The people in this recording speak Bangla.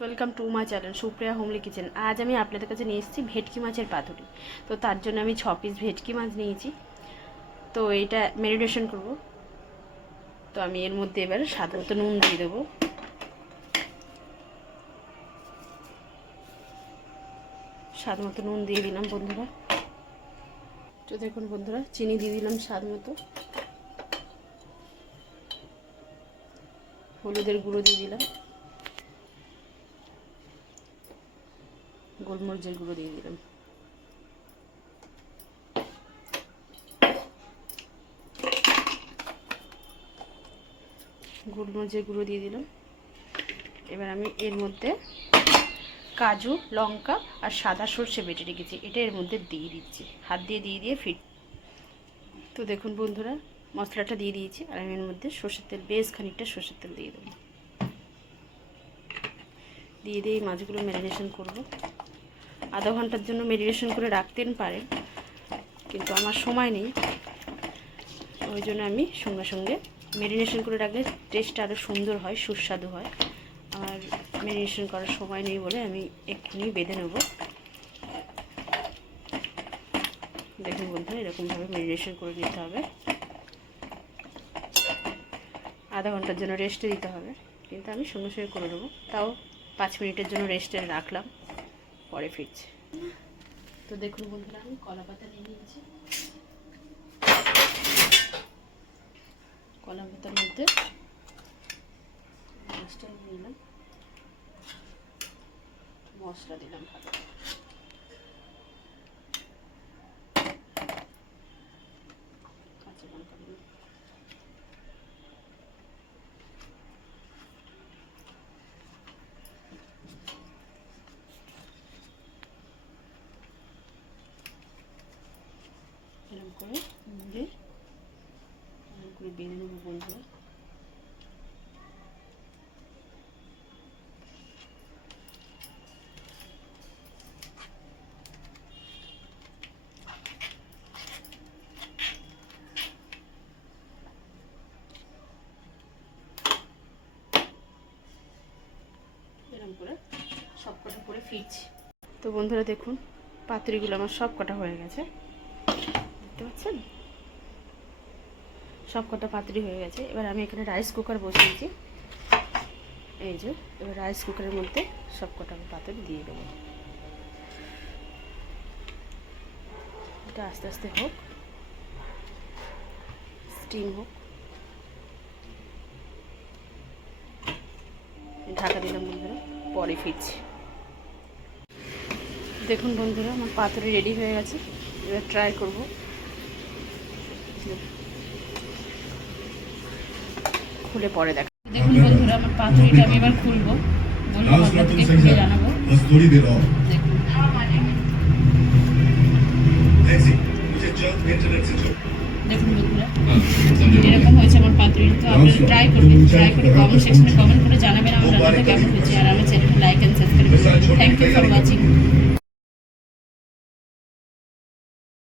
Welcome to my channel Supriya homely kitchen. আজ আমি আপনাদের কাছে নিয়ে এসেছি ভেটকি মাছের পাতুরি। তো তার জন্য আমি 6 পিস ভেটকি মাছ নিয়েছি। তো এটা ম্যারিনেশন করব। তো আমি এর মধ্যে এবার স্বাদ মতো নুন দিয়ে দেবো। স্বাদ মতো নুন দিয়ে দিলাম বন্ধুরা। তো দেখুন বন্ধুরা, চিনি দিয়ে দিলাম স্বাদ মতো। হলুদের গুঁড়ো দিয়ে দিলাম, গোলমরিচের গুঁড়ো দিয়ে দিলাম, গোলমরিচের গুঁড়ো দিয়ে দিলাম। এবার আমি এর মধ্যে কাজু, লঙ্কা আর সাদা সর্ষে বেটে রেখেছি, এটা এর মধ্যে দিয়ে দিচ্ছি, হাত দিয়ে দিয়ে ফিট। তো দেখুন বন্ধুরা, মশলাটা দিয়ে দিয়েছি। আর আমি এর মধ্যে সর্ষের তেল, বেশ খানিকটা সর্ষের তেল দিয়ে দেবো। দিয়ে এই মাছগুলো ম্যারিনেশন করব। আধা ঘন্টার জন্য ম্যারিনেশন করে রাখতেন পারেন, কিন্তু আমার সময় নেই, ওই জন্য আমি সঙ্গে সঙ্গে ম্যারিনেশন করে রাখলে টেস্টটা আরও সুন্দর হয়, সুস্বাদু হয়। আর ম্যারিনেশন করার সময় নেই বলে আমি এক্ষুনি বেঁধে নেব। দেখুন বন্ধুরা, এরকমভাবে ম্যারিনেশন করে নিতে হবে। আধা ঘন্টার জন্য রেস্টে দিতে হবে, কিন্তু আমি সঙ্গে সঙ্গে করে নেবো। তাও 5 মিনিটের জন্য রেস্টে রাখলাম, পরে ফিরছি। তো দেখুন বন্ধুরা, আমি কলা পাতা নিয়ে নিয়েছি। কলা পাতার মধ্যে মাছটা নিয়ে নিলাম, মশলা দিলাম ভালো। কাঁচা লঙ্কা দিলাম, এরকম করে বেঁধে নেবো বন্ধুরা। এরকম করে সব কটা করে ফিরছি। তো বন্ধুরা দেখুন, পাতুরিগুলো আমার সব কটা হয়ে গেছে, দেখতে পাচ্ছেন? সব কটা পাতুরি হয়ে গেছে। এবার আমি এখানে রাইস কুকার বসিয়েছি, এই যে। এবার রাইস কুকারের মধ্যে সব কটা পাতুরি দিয়ে দেবো। এটা আস্তে আস্তে হোক, স্টিম হোক। ঢাকা দিলাম বন্ধুরা, পরে ফিরছি। দেখুন বন্ধুরা, আমার পাতুরি রেডি হয়ে গেছে। এবার ট্রাই করব। খুলে পরে দেখা। দেখুন বন্ধুরা, আমার পাতুরিটা আমি এবার খুলবো, বলবো আপনাদেরকে, খুলে জানাবো। দেখুন বন্ধুরা, এরকম হয়েছে আমার পাতুরি। তো আপনারা ট্রাই করবেন, ট্রাই করে কমেন্ট সেকশনে কমেন্ট করে জানাবেন আমার রান্নাটা কেমন হয়েছে। আর আমার চ্যানেলটা লাইক অ্যান্ড সাবস্ক্রাইব করবেন। Thank you for watching.